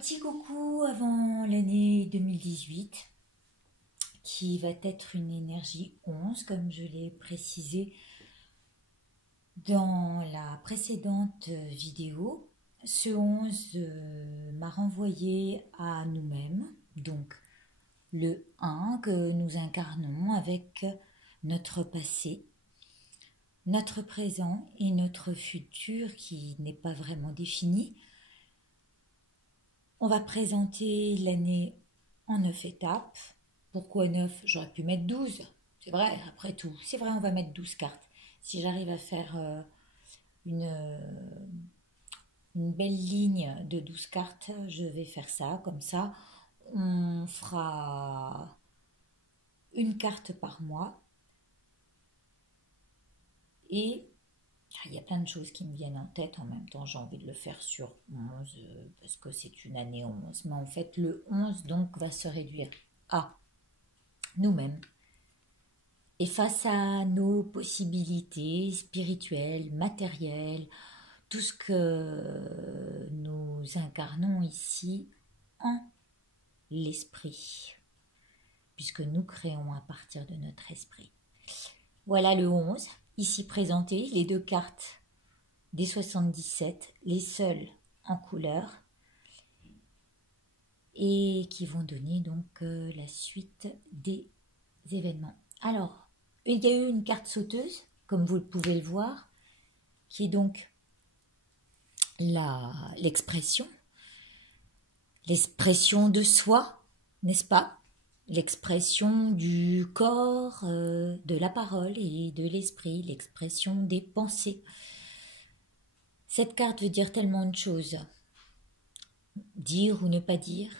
petit coucou avant l'année 2018 qui va être une énergie 11 comme je l'ai précisé dans la précédente vidéo. Ce 11 m'a renvoyé à nous-mêmes, donc le 1 que nous incarnons avec notre passé, notre présent et notre futur qui n'est pas vraiment défini. On va présenter l'année en 9 étapes. Pourquoi 9? J'aurais pu mettre 12. C'est vrai, après tout. C'est vrai, on va mettre 12 cartes. Si j'arrive à faire une belle ligne de 12 cartes, je vais faire ça. Comme ça, on fera une carte par mois. Et il y a plein de choses qui me viennent en tête. En même temps, j'ai envie de le faire sur 11 parce que c'est une année 11. Mais en fait, le 11 donc va se réduire à nous-mêmes. Et face à nos possibilités spirituelles, matérielles, tout ce que nous incarnons ici en l'esprit, puisque nous créons à partir de notre esprit. Voilà le 11, ici présenté, les deux cartes des 77, les seules en couleur, et qui vont donner donc la suite des événements. Alors, il y a eu une carte sauteuse, comme vous pouvez le voir, qui est donc l'expression de soi, n'est-ce pas? L'expression du corps, de la parole et de l'esprit, l'expression des pensées. Cette carte veut dire tellement de choses. Dire ou ne pas dire,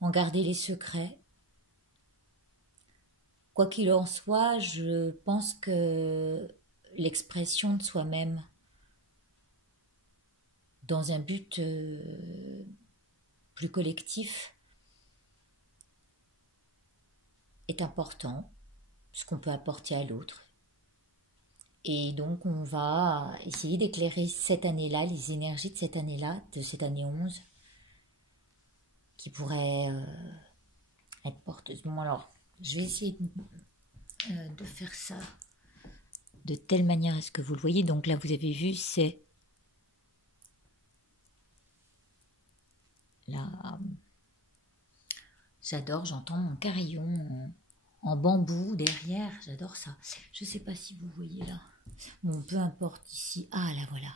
en garder les secrets. Quoi qu'il en soit, je pense que l'expression de soi-même dans un but plus collectif est important, ce qu'on peut apporter à l'autre. Et donc on va essayer d'éclairer cette année-là, les énergies de cette année-là, de cette année 11, qui pourraient être porteuses. Bon alors, je vais essayer de faire ça de telle manière à ce que vous le voyez. Donc là, vous avez vu, c'est là. J'adore, j'entends mon carillon en bambou derrière. J'adore ça. Je ne sais pas si vous voyez là. Bon, peu importe ici. Ah là, voilà.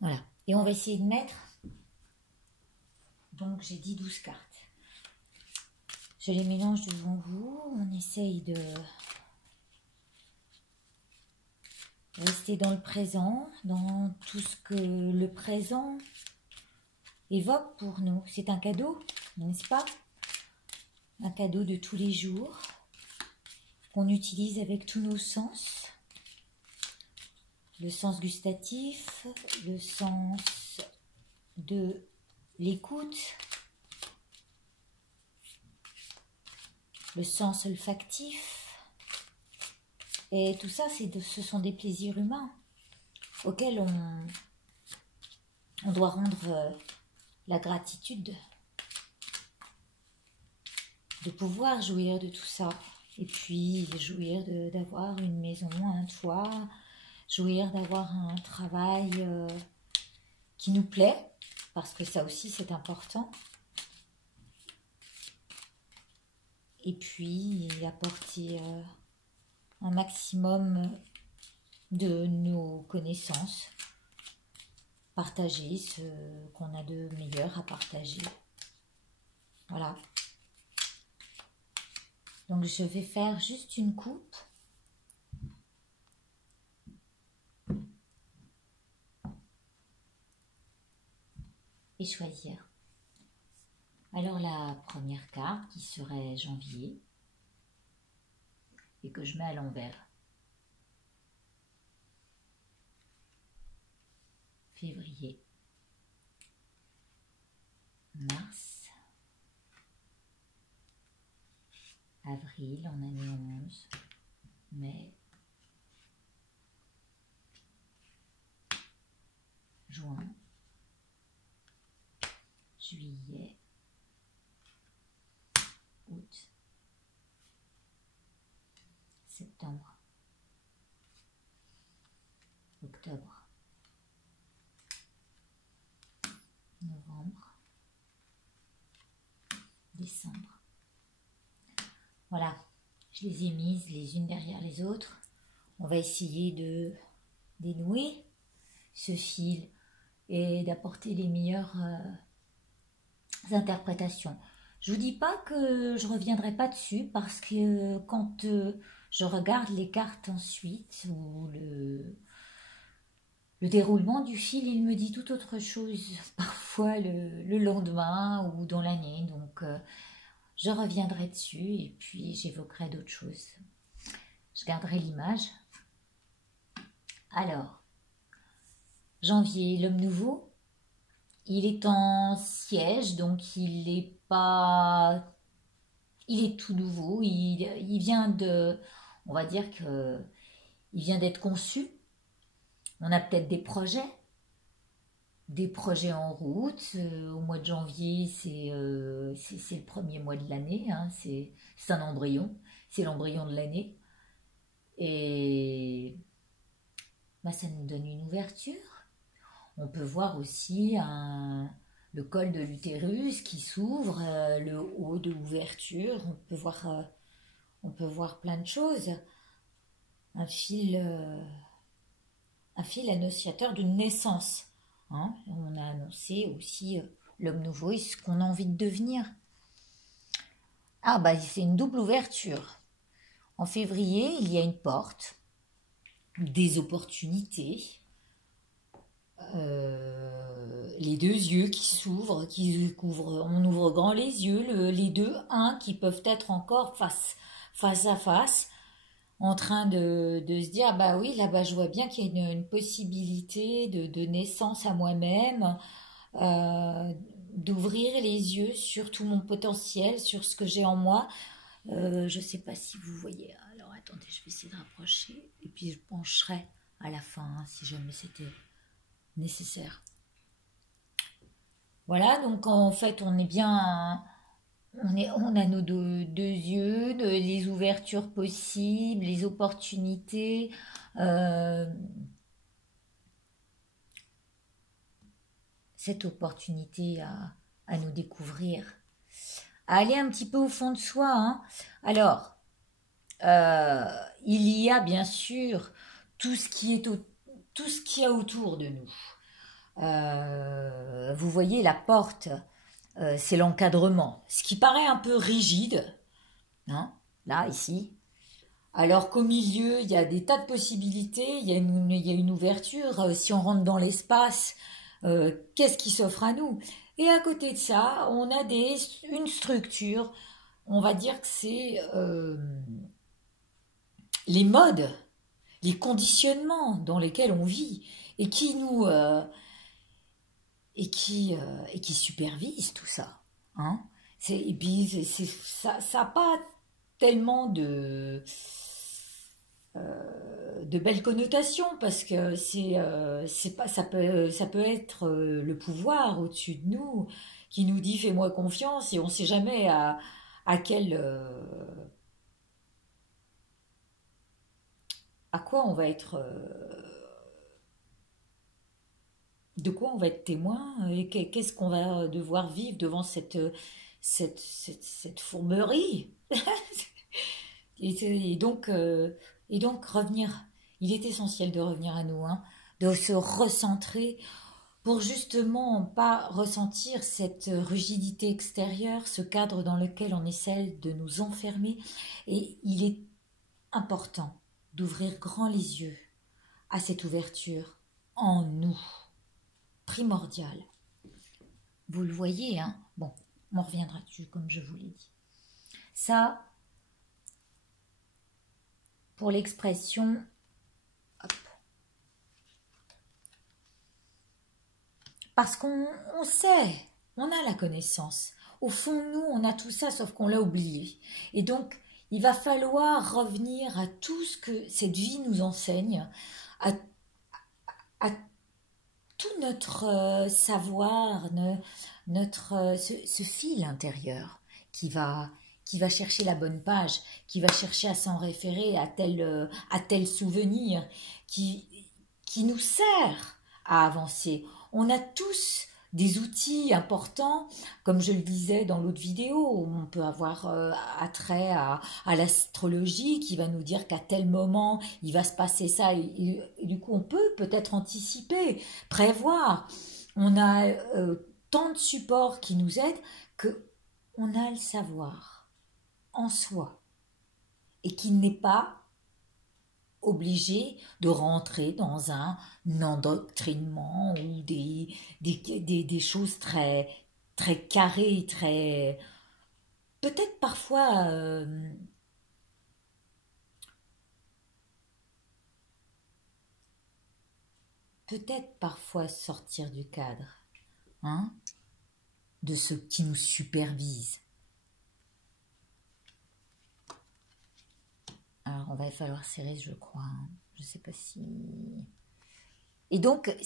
Voilà. Et on va essayer de mettre. Donc, j'ai dit 12 cartes. Je les mélange devant vous. On essaye de rester dans le présent, dans tout ce que le présent évoque pour nous. C'est un cadeau, n'est-ce pas? Un cadeau de tous les jours qu'on utilise avec tous nos sens. Le sens gustatif, le sens de l'écoute, le sens olfactif. Et tout ça, ce sont des plaisirs humains auxquels on doit rendre la gratitude de pouvoir jouir de tout ça. Et puis, jouir d'avoir une maison, un toit, jouir d'avoir un travail qui nous plaît, parce que ça aussi, c'est important. Et puis, apporter un maximum de nos connaissances, partager ce qu'on a de meilleur à partager. Voilà. Donc je vais faire juste une coupe. Et choisir. Alors la première carte qui serait janvier et que je mets à l'envers. Février, mars, avril en année 11, mai, juin, juillet, août, septembre, octobre, novembre, décembre. Voilà, je les ai mises les unes derrière les autres. On va essayer de dénouer ce fil et d'apporter les meilleures interprétations. Je vous dis pas que je reviendrai pas dessus parce que quand je regarde les cartes ensuite ou le déroulement du fil, il me dit tout autre chose parfois le lendemain ou dans l'année. Donc je reviendrai dessus et puis j'évoquerai d'autres choses. Je garderai l'image. Alors, janvier, l'homme nouveau, il est en siège, donc il est tout nouveau. Il vient de, on va dire que il vient d'être conçu. On a peut-être des projets en route. Au mois de janvier, c'est le premier mois de l'année. Hein, c'est un embryon, c'est l'embryon de l'année. Et bah, ça nous donne une ouverture. On peut voir aussi le col de l'utérus qui s'ouvre, le haut de l'ouverture. On peut voir plein de choses. Un fil annonciateur d'une naissance. Hein. On a annoncé aussi l'homme nouveau et ce qu'on a envie de devenir. Ah bah c'est une double ouverture. En février, il y a une porte, des opportunités, les deux yeux qui s'ouvrent, on ouvre grand les yeux, les deux, qui peuvent être encore face à face, en train de se dire, bah oui, là-bas je vois bien qu'il y a une possibilité de naissance à moi-même, d'ouvrir les yeux sur tout mon potentiel, sur ce que j'ai en moi. Je ne sais pas si vous voyez. Alors attendez, je vais essayer de rapprocher et puis je pencherai à la fin si jamais c'était nécessaire. Voilà, donc en fait on est bien, on a nos deux yeux, les ouvertures possibles, les opportunités, cette opportunité à nous découvrir, à aller un petit peu au fond de soi. Hein. Alors, il y a bien sûr tout ce qui y a autour de nous. Vous voyez la porte, c'est l'encadrement, ce qui paraît un peu rigide, hein, là, ici, alors qu'au milieu, il y a des tas de possibilités, il y a une ouverture, si on rentre dans l'espace, qu'est-ce qui s'offre à nous? Et à côté de ça, on a une structure, on va dire que c'est les modes, les conditionnements dans lesquels on vit, et qui nous... et qui supervise tout ça. Hein. Et puis ça n'a pas tellement de belles connotations parce que c'est pas ça peut être le pouvoir au-dessus de nous qui nous dit fais-moi confiance et on ne sait jamais à quoi on va être de quoi on va être témoin et qu'est-ce qu'on va devoir vivre devant cette fourberie. et donc revenir, il est essentiel de revenir à nous, hein, de se recentrer pour justement pas ressentir cette rigidité extérieure, ce cadre dans lequel on essaie de nous enfermer. Et il est important d'ouvrir grand les yeux à cette ouverture en nous. Primordial. Vous le voyez, hein? Bon, on reviendra dessus, comme je vous l'ai dit. Ça, pour l'expression, hop. Parce qu'on sait, on a la connaissance. Au fond, nous, on a tout ça, sauf qu'on l'a oublié. Et donc, il va falloir revenir à tout ce que cette vie nous enseigne, à tout notre savoir, ce fil intérieur qui va, qui va chercher la bonne page, qui va chercher à s'en référer à tel souvenir, qui nous sert à avancer. On a tous des outils importants, comme je le disais dans l'autre vidéo, on peut avoir attrait à l'astrologie qui va nous dire qu'à tel moment il va se passer ça, et du coup on peut peut-être anticiper, prévoir. On a tant de supports qui nous aident que on a le savoir en soi et qu'il n'est pas obligé de rentrer dans un endoctrinement ou des choses très, très carrées, très... Peut-être parfois... peut-être parfois sortir du cadre, hein, de ceux qui nous supervisent. Alors, on va falloir serrer, je crois. Hein. Je ne sais pas si... Et donc,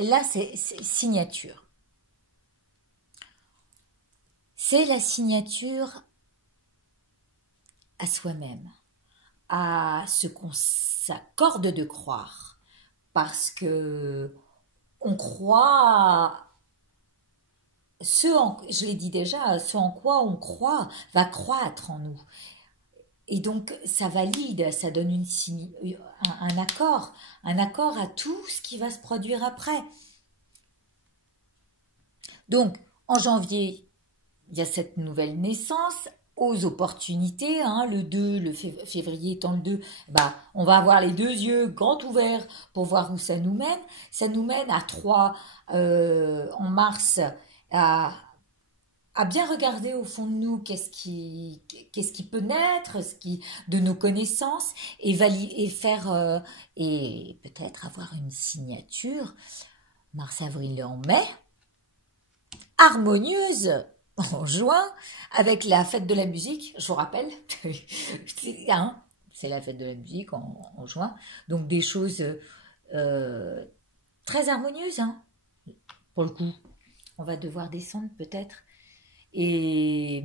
là, c'est signature. C'est la signature à soi-même, à ce qu'on s'accorde de croire. Parce que on croit... je l'ai dit déjà, ce en quoi on croit va croître en nous. Et donc, ça valide, ça donne un accord à tout ce qui va se produire après. Donc, en janvier, il y a cette nouvelle naissance, aux opportunités, hein, le 2, le février étant le 2, bah, on va avoir les deux yeux grands ouverts pour voir où ça nous mène. Ça nous mène à 3 en mars, à bien regarder au fond de nous qu'est-ce qui peut naître, de nos connaissances, et faire et peut-être avoir une signature mars, avril et en mai harmonieuse en juin avec la fête de la musique. Je vous rappelle, hein, c'est la fête de la musique en juin, donc des choses très harmonieuses, hein, pour le coup. On va devoir descendre peut-être. Et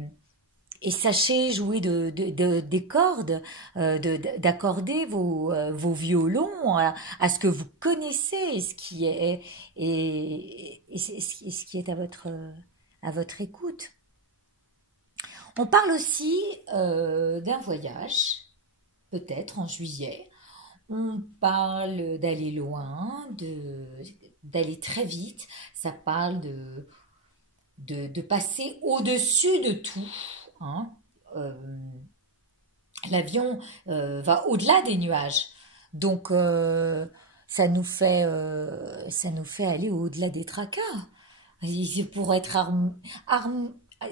sachez jouer des cordes, d'accorder vos violons à ce que vous connaissez, ce qui est, ce qui est à votre écoute. On parle aussi d'un voyage, peut-être en juillet. On parle d'aller loin, d'aller très vite. Ça parle de passer au-dessus de tout. Hein. L'avion va au-delà des nuages. Donc, ça nous fait aller au-delà des tracas. Pour être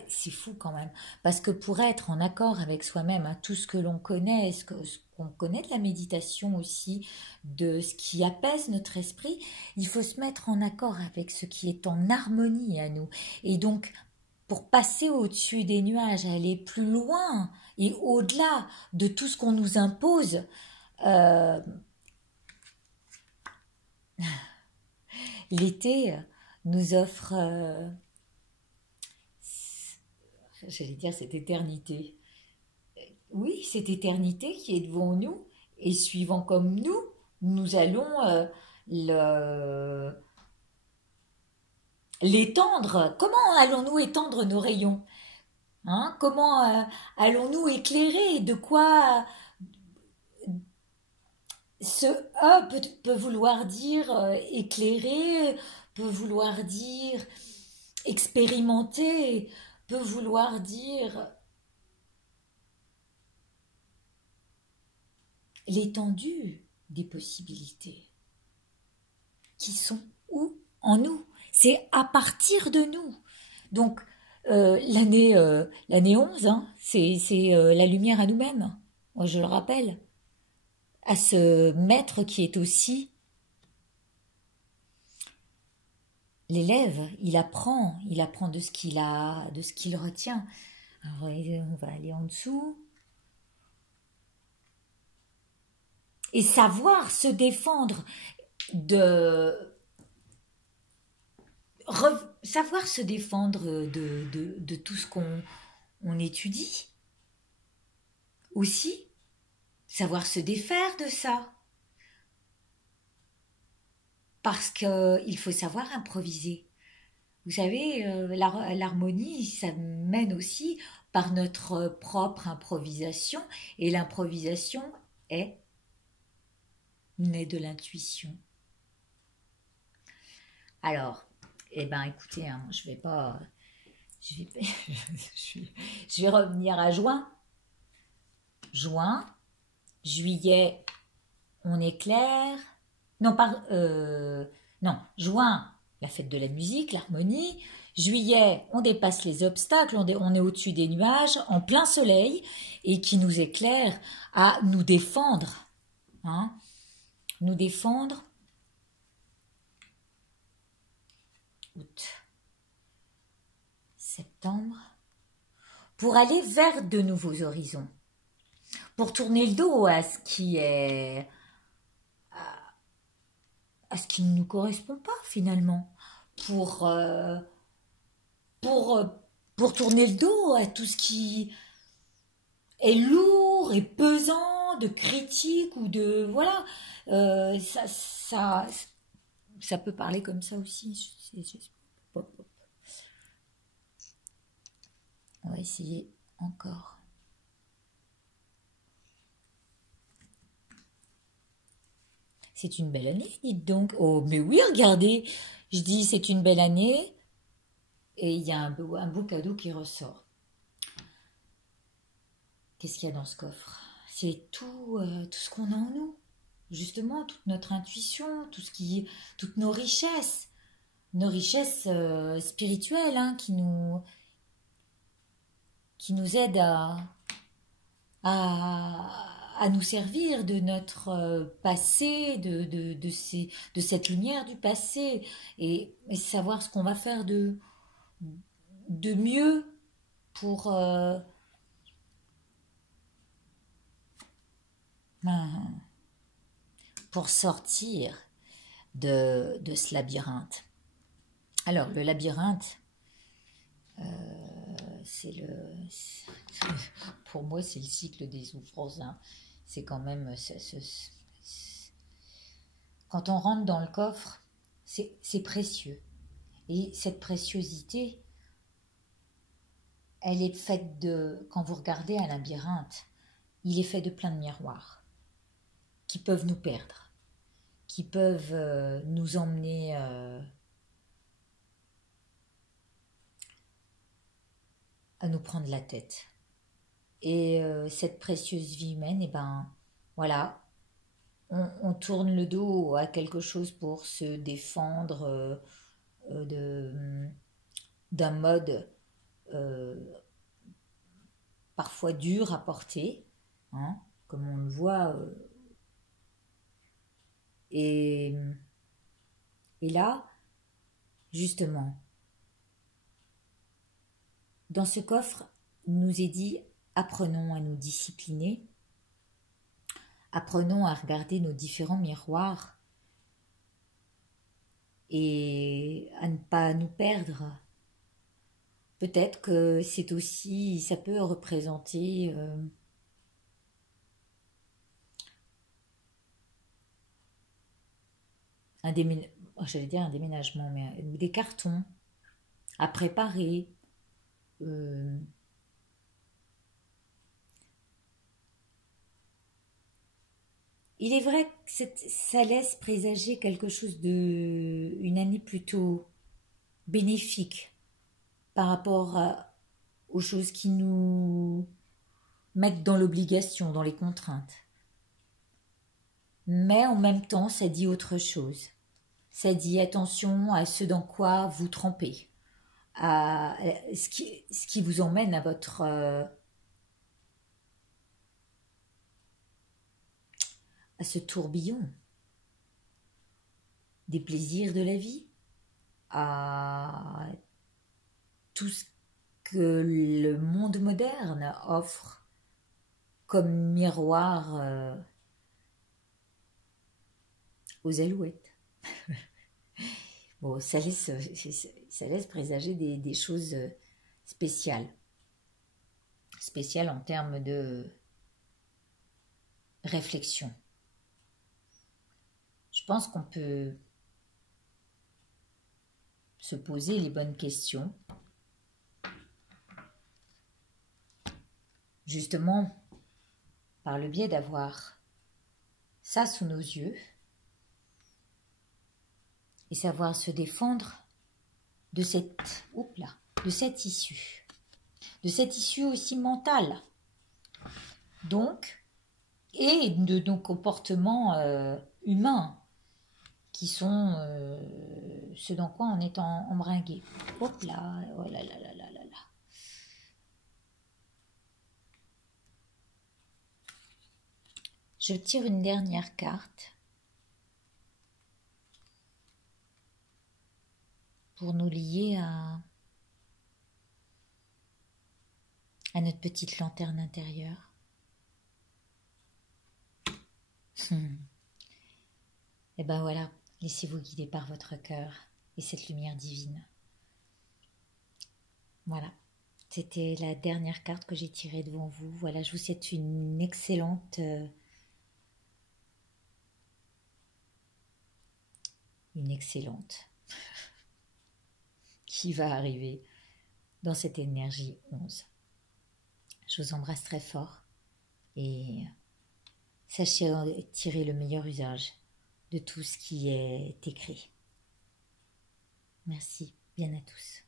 c'est fou quand même, parce que pour être en accord avec soi-même, hein, tout ce que l'on connaît, ce qu'on connaît de la méditation aussi, de ce qui apaise notre esprit, il faut se mettre en accord avec ce qui est en harmonie à nous. Et donc, pour passer au-dessus des nuages, aller plus loin et au-delà de tout ce qu'on nous impose, l'été nous offre... j'allais dire cette éternité. Oui, cette éternité qui est devant nous, et suivant comme nous allons l'étendre. Comment allons-nous étendre nos rayons, hein? Comment allons-nous éclairer? De quoi ce E peut vouloir dire éclairer, peut vouloir dire expérimenter, peut vouloir dire l'étendue des possibilités qui sont où? En nous. C'est à partir de nous. Donc, l'année 11, hein, c'est la lumière à nous-mêmes. Moi, je le rappelle. À ce maître qui est aussi l'élève. Il apprend de ce qu'il retient. Alors, on va aller en dessous. Et savoir se défendre savoir se défendre de tout ce qu'on étudie aussi, savoir se défaire de ça, parce qu'il faut savoir improviser. Vous savez, l'harmonie, ça mène aussi par notre propre improvisation, et l'improvisation est née de l'intuition. Alors, eh ben, écoutez, hein, je vais pas, je vais, je vais revenir à juin. Juin, juillet, on est clair. Non, non, juin, la fête de la musique, l'harmonie. Juillet, on dépasse les obstacles, on est au-dessus des nuages, en plein soleil, et qui nous éclaire à nous défendre. Hein, nous défendre. Août, septembre, pour aller vers de nouveaux horizons, pour tourner le dos à ce qui est, à ce qui ne nous correspond pas finalement, pour, euh, pour, euh, pour tourner le dos à tout ce qui est lourd et pesant, de critique ou de, voilà, ça peut parler comme ça aussi. On va essayer encore. C'est une belle année, dites donc. Oh, mais oui, regardez. Je dis c'est une belle année. Et il y a un beau cadeau qui ressort. Qu'est-ce qu'il y a dans ce coffre? C'est tout ce qu'on a en nous. Justement, toute notre intuition, toutes nos richesses spirituelles, hein, qui nous aident à nous servir de notre passé, de cette lumière du passé, et savoir ce qu'on va faire de mieux pour, pour sortir de ce labyrinthe. Alors, le labyrinthe, c'est pour moi, c'est le cycle des souffrances. Hein. C'est quand même, quand on rentre dans le coffre, c'est précieux. Et cette préciosité, elle est faite quand vous regardez un labyrinthe, il est fait de plein de miroirs qui peuvent nous perdre, qui peuvent nous emmener à nous prendre la tête. Et cette précieuse vie humaine, et ben voilà, on tourne le dos à quelque chose pour se défendre d'un mode parfois dur à porter, hein, comme on le voit. Et là, justement, dans ce coffre, il nous est dit, apprenons à nous discipliner, apprenons à regarder nos différents miroirs et à ne pas nous perdre. Peut-être que c'est aussi, ça peut représenter j'allais dire un déménagement, mais des cartons à préparer. Il est vrai que ça laisse présager quelque chose une année plutôt bénéfique par rapport aux choses qui nous mettent dans l'obligation, dans les contraintes. Mais en même temps, ça dit autre chose. Ça dit attention à ce dans quoi vous trempez, à ce qui vous emmène à à ce tourbillon des plaisirs de la vie, à tout ce que le monde moderne offre comme miroir aux alouettes. Bon, ça laisse présager des choses spéciales. Spéciales en termes de réflexion. Je pense qu'on peut se poser les bonnes questions. Justement, par le biais d'avoir ça sous nos yeux et savoir se défendre de cette issue aussi mentale. Donc, et de nos comportements humains qui sont ce dans quoi on est embringué. Hop là, oh là là là là là là. Je tire une dernière carte pour nous lier à notre petite lanterne intérieure. Et ben voilà, laissez-vous guider par votre cœur et cette lumière divine. Voilà, c'était la dernière carte que j'ai tirée devant vous. Voilà, je vous souhaite une excellente qui va arriver dans cette énergie 11. Je vous embrasse très fort et sachez tirer le meilleur usage de tout ce qui est écrit. Merci bien à tous.